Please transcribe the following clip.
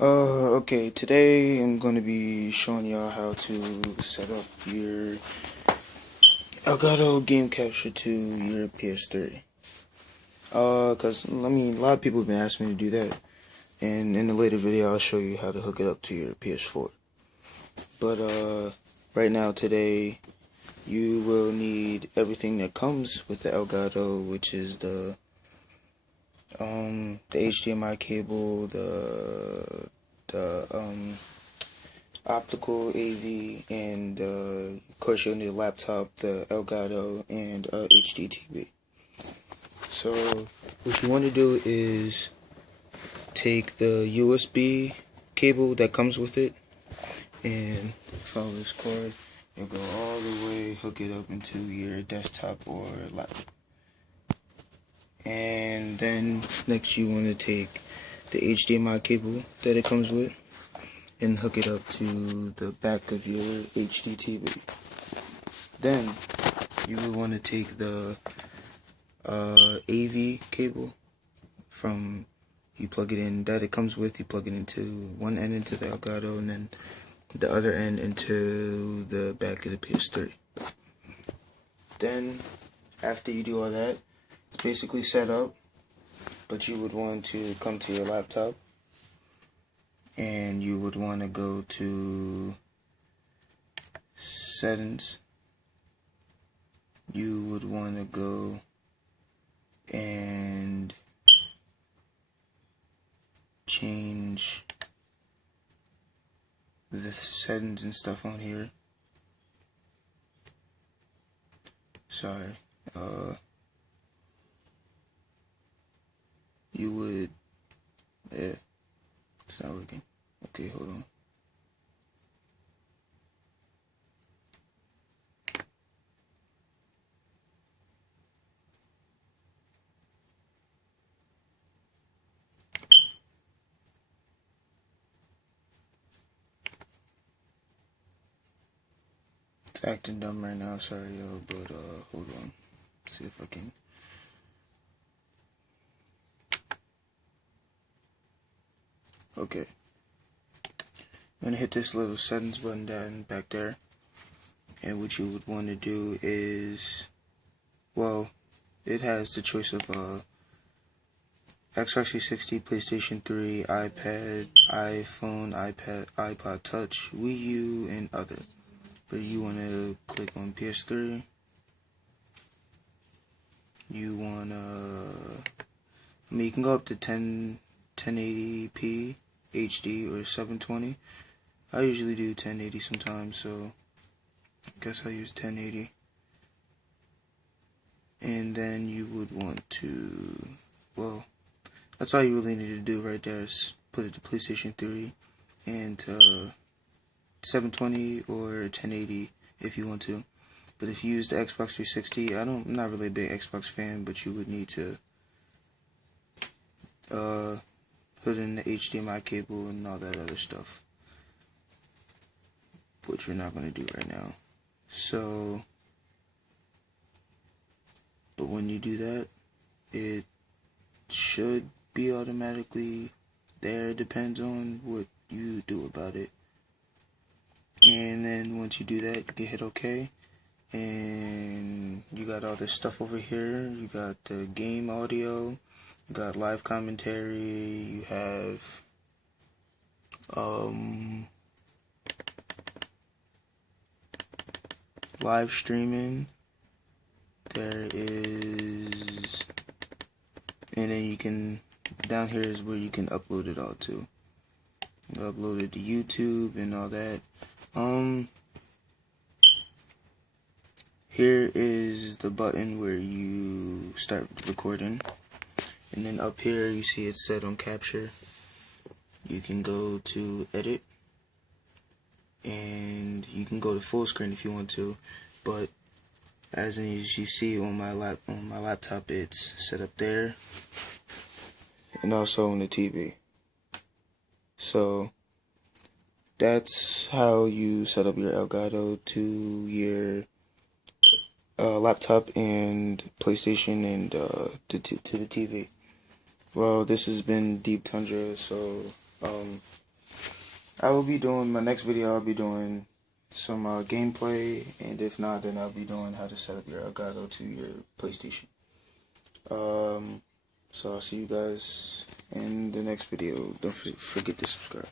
Okay, today I'm going to be showing y'all how to set up your Elgato game capture to your PS3. Cause, a lot of people have been asking me to do that, and in a later video I'll show you how to hook it up to your PS4. But, right now, today, you will need everything that comes with the Elgato, which is the HDMI cable, the optical AV, and of course you'll need a laptop, the Elgato, and HD TV. So what you want to do is take the USB cable that comes with it and follow this cord. You'll go all the way, hook it up into your desktop or laptop. And then next you want to take the HDMI cable that it comes with and hook it up to the back of your HD TV. Then you will want to take the AV cable from, you plug it in, that it comes with, you plug it into one end into the Elgato and then the other end into the back of the PS3. Then after you do all that, it's basically set up, but you would want to come to your laptop and you would want to go to settings. You would want to go and change the settings and stuff on here. Sorry. You would, yeah, it's not working. Okay, hold on. It's acting dumb right now, sorry y'all, but hold on. See if I can. Okay. I'm gonna hit this little settings button down back there. And what you would want to do is, well, it has the choice of Xbox 360, PlayStation 3, iPad, iPhone, iPod Touch, Wii U, and other. But you want to click on PS3. You want to, you can go up to 1080p HD or 720. I usually do 1080 sometimes, so I guess I use 1080. And then you would want to, well, that's all you really need to do right there is put it to PlayStation 3 and 720 or 1080 if you want to. But if you use the Xbox 360, I'm not really a big Xbox fan, but you would need to put in the HDMI cable and all that other stuff, which we're not going to do right now. So, but when you do that, it should be automatically there. Depends on what you do about it. And then once you do that, you can hit OK. And you got all this stuff over here. You got the game audio, you got live commentary, you have live streaming. There is, and then you can, down here is where you can upload it all to. You can upload it to YouTube and all that. Here is the button where you start recording, and then up here you see it's set on capture. You can go to edit, and you can go to full screen if you want to, but as you see on my laptop, it's set up there and also on the TV. So that's how you set up your Elgato to your laptop and PlayStation and to the TV. Well, this has been Deep Tundra, so I will be doing my next video. I'll be doing some gameplay, and if not, then I'll be doing how to set up your Elgato to your PlayStation. So I'll see you guys in the next video. Don't forget to subscribe.